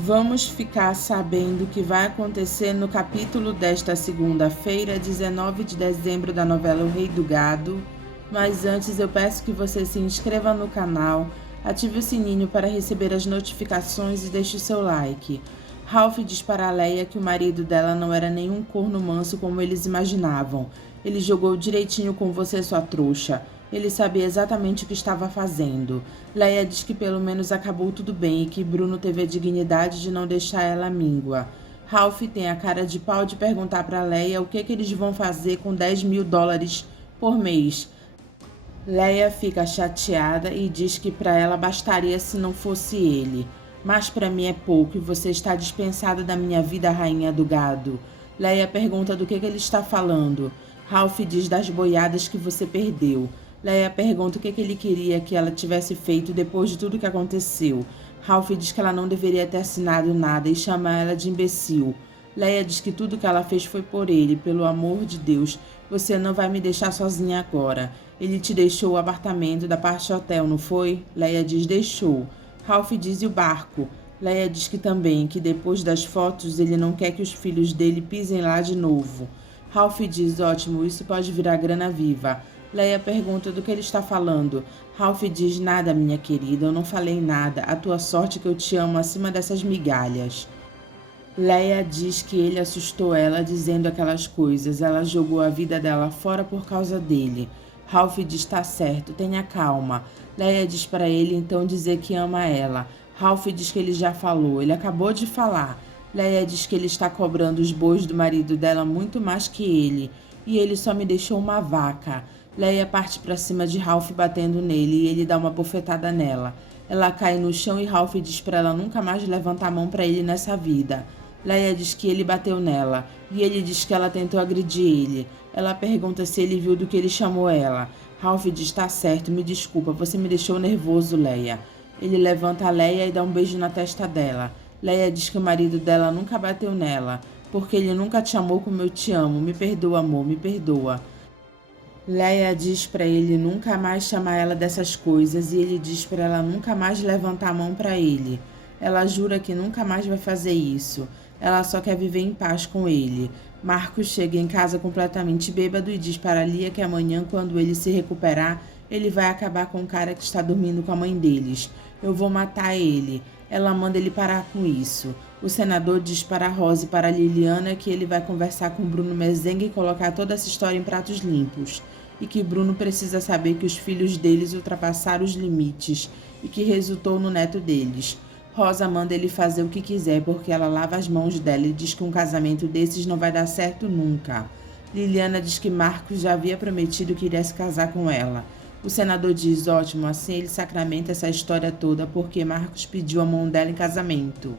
Vamos ficar sabendo o que vai acontecer no capítulo desta segunda-feira, 19 de dezembro, da novela O Rei do Gado. Mas antes eu peço que você se inscreva no canal, ative o sininho para receber as notificações e deixe o seu like. Ralph diz para Leia que o marido dela não era nenhum corno manso como eles imaginavam. Ele jogou direitinho com você, sua trouxa. Ele sabia exatamente o que estava fazendo. Leia diz que pelo menos acabou tudo bem e que Bruno teve a dignidade de não deixar ela míngua. Ralph tem a cara de pau de perguntar para Leia o que eles vão fazer com $10.000 por mês. Leia fica chateada e diz que para ela bastaria se não fosse ele. Mas para mim é pouco e você está dispensada da minha vida, rainha do gado. Leia pergunta do que ele está falando. Ralph diz das boiadas que você perdeu. Leia pergunta o que ele queria que ela tivesse feito depois de tudo que aconteceu. Ralph diz que ela não deveria ter assinado nada e chama ela de imbecil. Leia diz que tudo que ela fez foi por ele, pelo amor de Deus. Você não vai me deixar sozinha agora. Ele te deixou o apartamento da parte hotel, não foi? Leia diz deixou. Ralph diz e o barco? Leia diz que também, que depois das fotos ele não quer que os filhos dele pisem lá de novo. Ralph diz ótimo, isso pode virar grana viva. Leia pergunta do que ele está falando. Ralph diz nada, minha querida, eu não falei nada. A tua sorte é que eu te amo acima dessas migalhas. Leia diz que ele assustou ela dizendo aquelas coisas. Ela jogou a vida dela fora por causa dele. Ralph diz tá certo, tenha calma. Leia diz para ele então dizer que ama ela. Ralph diz que ele já falou, ele acabou de falar. Leia diz que ele está cobrando os bois do marido dela muito mais que ele. E ele só me deixou uma vaca. Leia parte para cima de Ralph batendo nele e ele dá uma bofetada nela. Ela cai no chão e Ralph diz para ela nunca mais levantar a mão para ele nessa vida. Leia diz que ele bateu nela e ele diz que ela tentou agredir ele. Ela pergunta se ele viu do que ele chamou ela. Ralph diz tá certo, me desculpa, você me deixou nervoso, Leia. Ele levanta a Leia e dá um beijo na testa dela. Leia diz que o marido dela nunca bateu nela, porque ele nunca te amou como eu te amo. Me perdoa, amor, me perdoa. Leia diz para ele nunca mais chamar ela dessas coisas e ele diz para ela nunca mais levantar a mão para ele. Ela jura que nunca mais vai fazer isso. Ela só quer viver em paz com ele. Marcos chega em casa completamente bêbado e diz para Lia que amanhã, quando ele se recuperar, ele vai acabar com o cara que está dormindo com a mãe deles. Eu vou matar ele. Ela manda ele parar com isso. O senador diz para Rose e para Liliana que ele vai conversar com Bruno Mezenga e colocar toda essa história em pratos limpos. E que Bruno precisa saber que os filhos deles ultrapassaram os limites e que resultou no neto deles. Rosa manda ele fazer o que quiser porque ela lava as mãos dela e diz que um casamento desses não vai dar certo nunca. Liliana diz que Marcos já havia prometido que iria se casar com ela. O senador diz, ótimo, assim ele sacramenta essa história toda porque Marcos pediu a mão dela em casamento.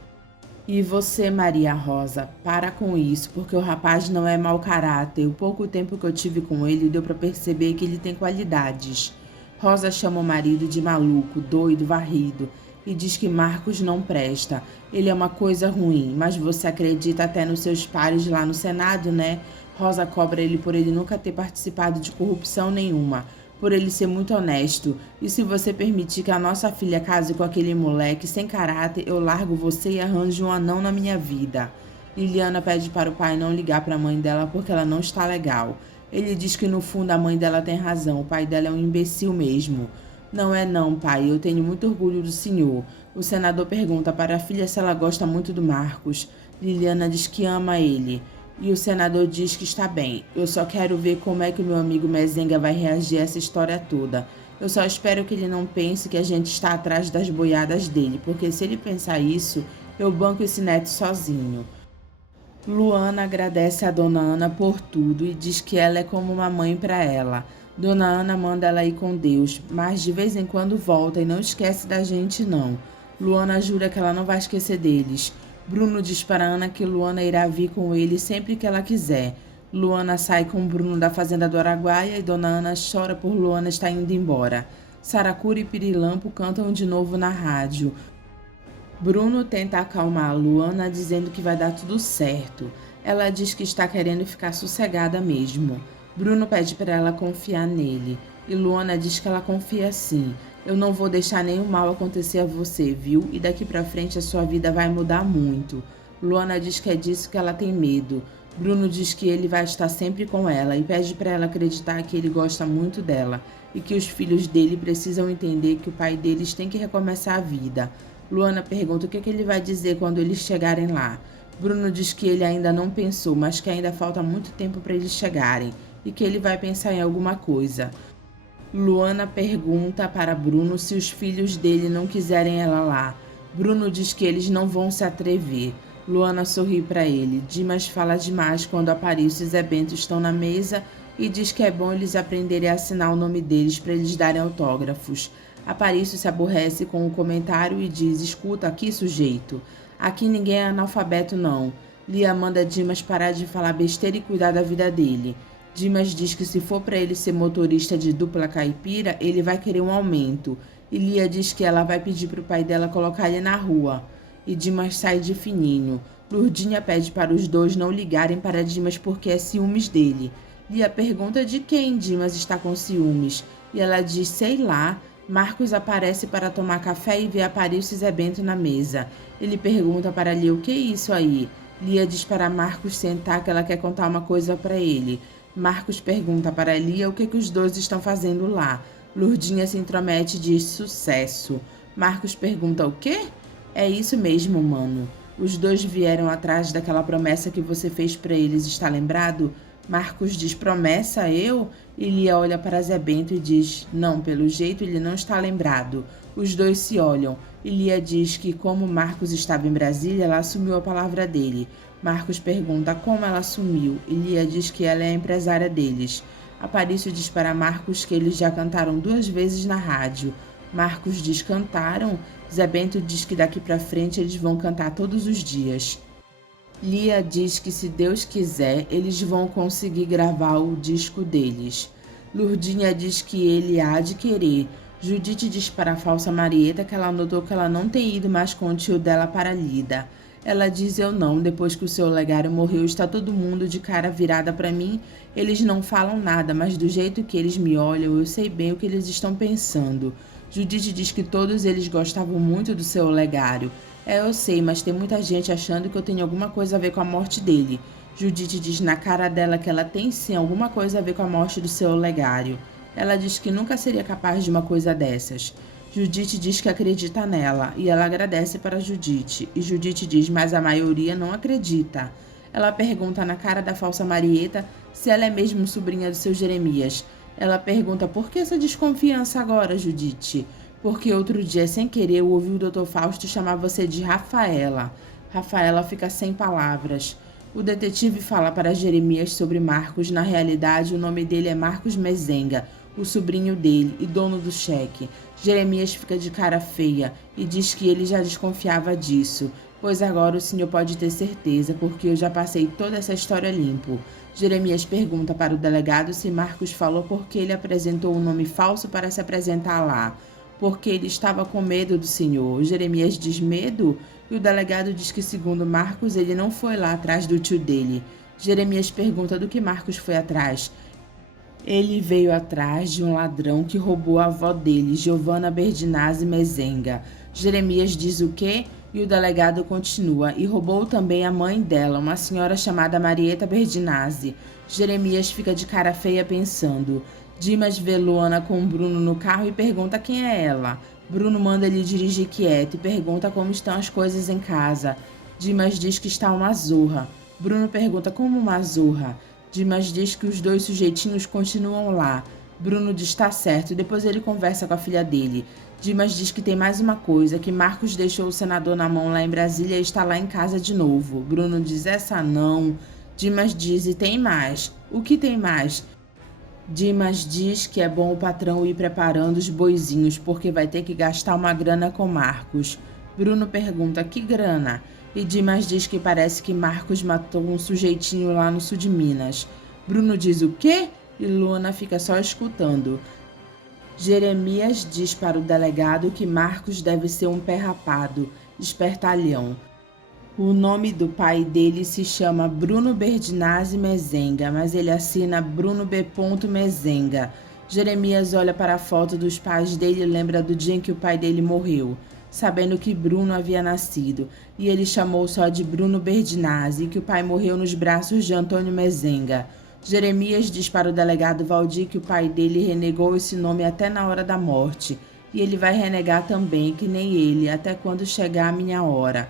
E você, Maria Rosa, para com isso, porque o rapaz não é mau caráter. O pouco tempo que eu tive com ele deu para perceber que ele tem qualidades. Rosa chama o marido de maluco, doido, varrido e diz que Marcos não presta. Ele é uma coisa ruim, mas você acredita até nos seus pares lá no Senado, né? Rosa cobra ele por ele nunca ter participado de corrupção nenhuma, por ele ser muito honesto. E se você permitir que a nossa filha case com aquele moleque sem caráter, eu largo você e arranjo um anão na minha vida. Liliana pede para o pai não ligar para a mãe dela porque ela não está legal. Ele diz que no fundo a mãe dela tem razão, o pai dela é um imbecil mesmo. Não é não, pai, eu tenho muito orgulho do senhor. O senador pergunta para a filha se ela gosta muito do Marcos. Liliana diz que ama ele. E o senador diz que está bem. Eu só quero ver como é que o meu amigo Mezenga vai reagir a essa história toda. Eu só espero que ele não pense que a gente está atrás das boiadas dele, porque se ele pensar isso, eu banco esse neto sozinho. Luana agradece a Dona Ana por tudo e diz que ela é como uma mãe para ela. Dona Ana manda ela ir com Deus, mas de vez em quando volta e não esquece da gente não. Luana jura que ela não vai esquecer deles. Bruno diz para Ana que Luana irá vir com ele sempre que ela quiser. Luana sai com Bruno da fazenda do Araguaia e Dona Ana chora por Luana estar indo embora. Saracura e Pirilampo cantam de novo na rádio. Bruno tenta acalmar a Luana dizendo que vai dar tudo certo. Ela diz que está querendo ficar sossegada mesmo. Bruno pede para ela confiar nele. E Luana diz que ela confia sim. Eu não vou deixar nenhum mal acontecer a você, viu? E daqui pra frente a sua vida vai mudar muito. Luana diz que é disso que ela tem medo. Bruno diz que ele vai estar sempre com ela e pede para ela acreditar que ele gosta muito dela e que os filhos dele precisam entender que o pai deles tem que recomeçar a vida. Luana pergunta o que ele vai dizer quando eles chegarem lá. Bruno diz que ele ainda não pensou, mas que ainda falta muito tempo para eles chegarem e que ele vai pensar em alguma coisa. Luana pergunta para Bruno se os filhos dele não quiserem ela lá. Bruno diz que eles não vão se atrever. Luana sorri para ele. Dimas fala demais quando Aparício e Zé Bento estão na mesa e diz que é bom eles aprenderem a assinar o nome deles para eles darem autógrafos. Aparício se aborrece com o comentário e diz: escuta aqui, sujeito. Aqui ninguém é analfabeto, não. Lia manda Dimas parar de falar besteira e cuidar da vida dele. Dimas diz que se for para ele ser motorista de dupla caipira, ele vai querer um aumento. E Lia diz que ela vai pedir para o pai dela colocar ele na rua. E Dimas sai de fininho. Lurdinha pede para os dois não ligarem para Dimas porque é ciúmes dele. Lia pergunta de quem Dimas está com ciúmes. E ela diz, sei lá. Marcos aparece para tomar café e vê Aparício e Zé Bento na mesa. Ele pergunta para Lia o que é isso aí. Lia diz para Marcos sentar que ela quer contar uma coisa para ele. Marcos pergunta para Lia o que os dois estão fazendo lá. Lurdinha se intromete e diz sucesso. Marcos pergunta o quê? É isso mesmo, mano. Os dois vieram atrás daquela promessa que você fez para eles, está lembrado? Marcos diz, promessa eu? E Lia olha para Zé Bento e diz, não, pelo jeito ele não está lembrado. Os dois se olham. E Lia diz que como Marcos estava em Brasília, ela assumiu a palavra dele. Marcos pergunta como ela assumiu e Lia diz que ela é a empresária deles. Aparício diz para Marcos que eles já cantaram 2 vezes na rádio. Marcos diz cantaram? Zé Bento diz que daqui para frente eles vão cantar todos os dias. Lia diz que se Deus quiser, eles vão conseguir gravar o disco deles. Lurdinha diz que ele há de querer. Judite diz para a falsa Marieta que ela notou que ela não tem ido mais com o tio dela para Lida. Ela diz eu não, depois que o seu Olegário morreu está todo mundo de cara virada para mim. Eles não falam nada, mas do jeito que eles me olham eu sei bem o que eles estão pensando. Judite diz que todos eles gostavam muito do seu Olegário. Eu sei, mas tem muita gente achando que eu tenho alguma coisa a ver com a morte dele. Judite diz na cara dela que ela tem sim alguma coisa a ver com a morte do seu Olegário. Ela diz que nunca seria capaz de uma coisa dessas. Judite diz que acredita nela e ela agradece para Judite. E Judite diz, mas a maioria não acredita. Ela pergunta na cara da falsa Marieta se ela é mesmo sobrinha do seu Jeremias. Ela pergunta por que essa desconfiança agora, Judite? Porque outro dia, sem querer, eu ouvi o Dr. Fausto chamar você de Rafaela. Rafaela fica sem palavras. O detetive fala para Jeremias sobre Marcos. Na realidade, o nome dele é Marcos Mezenga, o sobrinho dele e dono do cheque. Jeremias fica de cara feia e diz que ele já desconfiava disso, pois agora o senhor pode ter certeza, porque eu já passei toda essa história limpo. Jeremias pergunta para o delegado se Marcos falou porque ele apresentou um nome falso para se apresentar lá, porque ele estava com medo do senhor. Jeremias diz medo? E o delegado diz que, segundo Marcos, ele não foi lá atrás do tio dele. Jeremias pergunta do que Marcos foi atrás. Ele veio atrás de um ladrão que roubou a avó dele, Giovanna Berdinazzi Mezenga. Jeremias diz o quê? E o delegado continua. E roubou também a mãe dela, uma senhora chamada Marieta Berdinazzi. Jeremias fica de cara feia pensando. Dimas vê Luana com Bruno no carro e pergunta quem é ela. Bruno manda ele dirigir quieto e pergunta como estão as coisas em casa. Dimas diz que está uma zorra. Bruno pergunta como uma zorra. Dimas diz que os 2 sujeitinhos continuam lá. Bruno diz tá certo e depois ele conversa com a filha dele. Dimas diz que tem mais uma coisa, que Marcos deixou o senador na mão lá em Brasília e está lá em casa de novo. Bruno diz essa não. Dimas diz e tem mais. O que tem mais? Dimas diz que é bom o patrão ir preparando os boizinhos porque vai ter que gastar uma grana com Marcos. Bruno pergunta que grana? E Dimas diz que parece que Marcos matou um sujeitinho lá no sul de Minas. Bruno diz o quê? E Luana fica só escutando. Jeremias diz para o delegado que Marcos deve ser um pé rapado, espertalhão. O nome do pai dele se chama Bruno Berdinazzi Mezenga, mas ele assina Bruno B. Mezenga. Jeremias olha para a foto dos pais dele e lembra do dia em que o pai dele morreu, sabendo que Bruno havia nascido, e ele chamou só de Bruno Berdinazzi, e que o pai morreu nos braços de Antônio Mezenga. Jeremias diz para o delegado Valdir que o pai dele renegou esse nome até na hora da morte, e ele vai renegar também, que nem ele, até quando chegar a minha hora.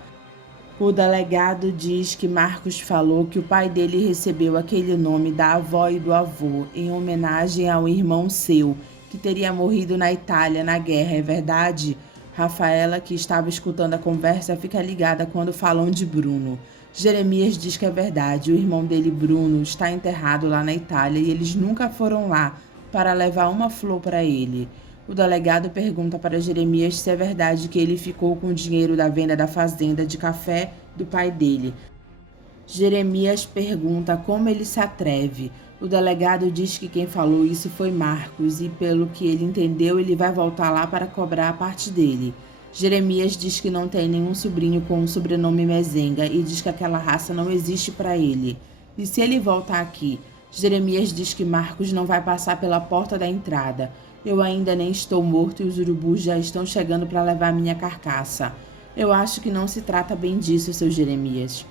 O delegado diz que Marcos falou que o pai dele recebeu aquele nome da avó e do avô em homenagem ao irmão seu, que teria morrido na Itália na guerra, é verdade? Rafaela, que estava escutando a conversa, fica ligada quando falam de Bruno. Jeremias diz que é verdade, o irmão dele, Bruno, está enterrado lá na Itália e eles nunca foram lá para levar uma flor para ele. O delegado pergunta para Jeremias se é verdade que ele ficou com o dinheiro da venda da fazenda de café do pai dele. Jeremias pergunta como ele se atreve. O delegado diz que quem falou isso foi Marcos e, pelo que ele entendeu, ele vai voltar lá para cobrar a parte dele. Jeremias diz que não tem nenhum sobrinho com o sobrenome Mezenga e diz que aquela raça não existe para ele. E se ele voltar aqui? Jeremias diz que Marcos não vai passar pela porta da entrada. Eu ainda nem estou morto e os urubus já estão chegando para levar minha carcaça. Eu acho que não se trata bem disso, seu Jeremias.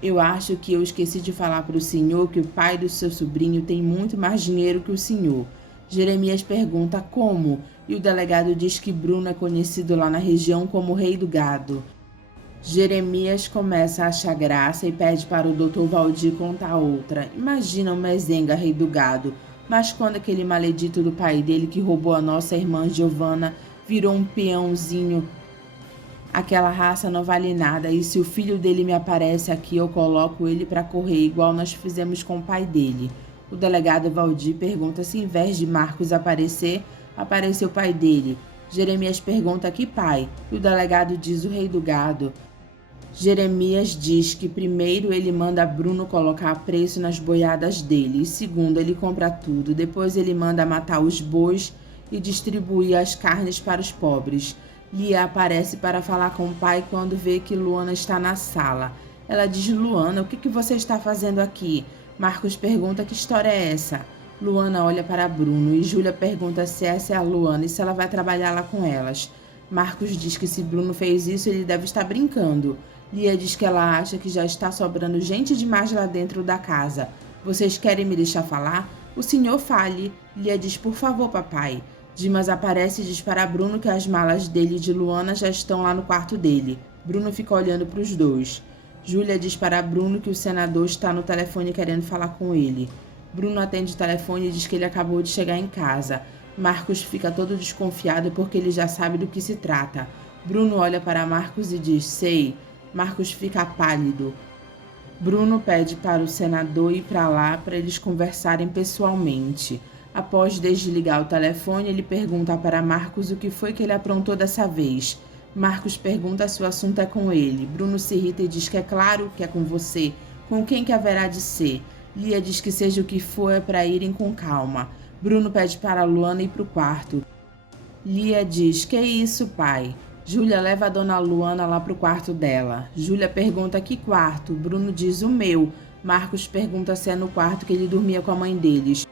Eu acho que eu esqueci de falar para o senhor que o pai do seu sobrinho tem muito mais dinheiro que o senhor. Jeremias pergunta como, e o delegado diz que Bruno é conhecido lá na região como Rei do Gado. Jeremias começa a achar graça e pede para o Dr. Valdir contar outra. Imagina o Mezenga, Rei do Gado. Mas quando aquele maledito do pai dele que roubou a nossa irmã Giovana virou um peãozinho, aquela raça não vale nada, e se o filho dele me aparece aqui, eu coloco ele para correr, igual nós fizemos com o pai dele. O delegado Valdir pergunta se, em vez de Marcos aparecer, apareceu o pai dele. Jeremias pergunta que pai, e o delegado diz o Rei do Gado. Jeremias diz que primeiro ele manda Bruno colocar preço nas boiadas dele, e segundo ele compra tudo, depois ele manda matar os bois e distribuir as carnes para os pobres. Lia aparece para falar com o pai quando vê que Luana está na sala. Ela diz: Luana, o que você está fazendo aqui? Marcos pergunta que história é essa. Luana olha para Bruno e Júlia pergunta se essa é a Luana e se ela vai trabalhar lá com elas. Marcos diz que se Bruno fez isso, ele deve estar brincando. Lia diz que ela acha que já está sobrando gente demais lá dentro da casa. Vocês querem me deixar falar? O senhor fale. Lia diz: por favor, papai. Dimas aparece e diz para Bruno que as malas dele e de Luana já estão lá no quarto dele. Bruno fica olhando para os dois. Júlia diz para Bruno que o senador está no telefone querendo falar com ele. Bruno atende o telefone e diz que ele acabou de chegar em casa. Marcos fica todo desconfiado porque ele já sabe do que se trata. Bruno olha para Marcos e diz: sei. Marcos fica pálido. Bruno pede para o senador ir para lá para eles conversarem pessoalmente. Após desligar o telefone, ele pergunta para Marcos o que foi que ele aprontou dessa vez. Marcos pergunta se o assunto é com ele. Bruno se irrita e diz que é claro que é com você. Com quem que haverá de ser? Lia diz que seja o que for é para irem com calma. Bruno pede para Luana ir para o quarto. Lia diz: que isso, pai? Júlia leva a dona Luana lá para o quarto dela. Júlia pergunta que quarto. Bruno diz: o meu. Marcos pergunta se é no quarto que ele dormia com a mãe deles.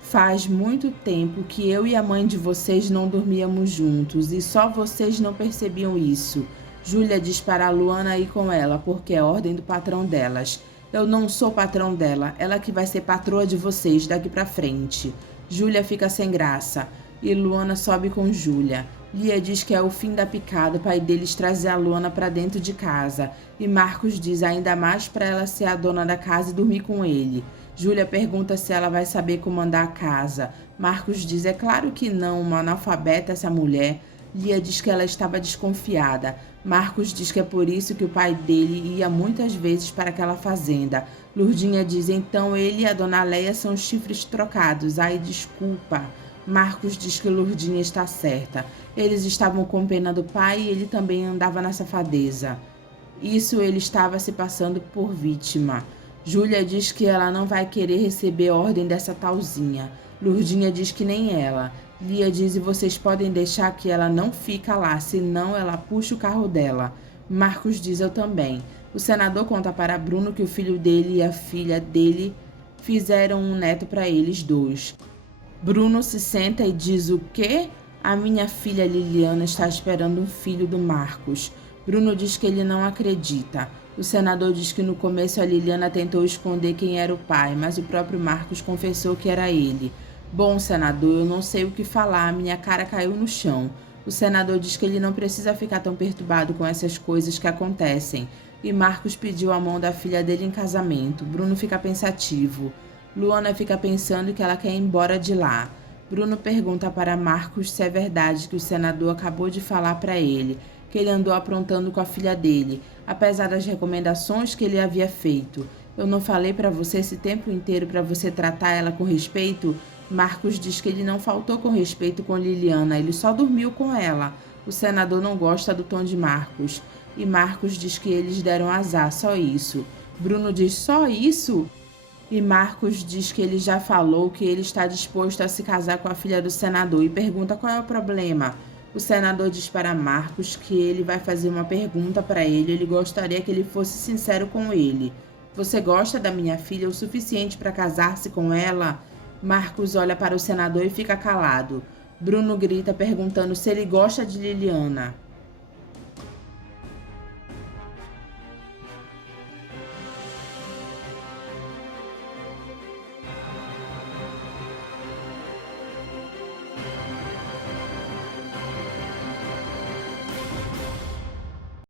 Faz muito tempo que eu e a mãe de vocês não dormíamos juntos e só vocês não percebiam isso. Júlia diz para a Luana ir com ela, porque é ordem do patrão delas. Eu não sou patrão dela, ela que vai ser patroa de vocês daqui para frente. Júlia fica sem graça e Luana sobe com Júlia. Lia diz que é o fim da picada, o pai deles trazer a Luana para dentro de casa. E Marcos diz ainda mais para ela ser a dona da casa e dormir com ele. Júlia pergunta se ela vai saber comandar a casa. Marcos diz: é claro que não, uma analfabeta essa mulher. Lia diz que ela estava desconfiada. Marcos diz que é por isso que o pai dele ia muitas vezes para aquela fazenda. Lurdinha diz: então ele e a dona Leia são chifres trocados. Ai, desculpa. Marcos diz que Lurdinha está certa. Eles estavam com pena do pai e ele também andava na safadeza. Isso ele estava se passando por vítima. Júlia diz que ela não vai querer receber ordem dessa talzinha. Lurdinha diz que nem ela. Lia diz: e vocês podem deixar que ela não fica lá, senão ela puxa o carro dela. Marcos diz: eu também. O senador conta para Bruno que o filho dele e a filha dele fizeram um neto para eles dois. Bruno se senta e diz o quê? A minha filha Liliana está esperando um filho do Marcos. Bruno diz que ele não acredita. O senador diz que no começo a Liliana tentou esconder quem era o pai, mas o próprio Marcos confessou que era ele. Bom, senador, eu não sei o que falar, minha cara caiu no chão. O senador diz que ele não precisa ficar tão perturbado com essas coisas que acontecem. E Marcos pediu a mão da filha dele em casamento. Bruno fica pensativo. Luana fica pensando que ela quer ir embora de lá. Bruno pergunta para Marcos se é verdade que o senador acabou de falar para ele, que ele andou aprontando com a filha dele, apesar das recomendações que ele havia feito. Eu não falei para você esse tempo inteiro para você tratar ela com respeito? Marcos diz que ele não faltou com respeito com Liliana, ele só dormiu com ela. O senador não gosta do tom de Marcos. E Marcos diz que eles deram azar, só isso. Bruno diz, só isso? E Marcos diz que ele já falou que ele está disposto a se casar com a filha do senador e pergunta qual é o problema. O senador diz para Marcos que ele vai fazer uma pergunta para ele gostaria que ele fosse sincero com ele. Você gosta da minha filha o suficiente para casar-se com ela? Marcos olha para o senador e fica calado. Bruno grita perguntando se ele gosta de Liliana.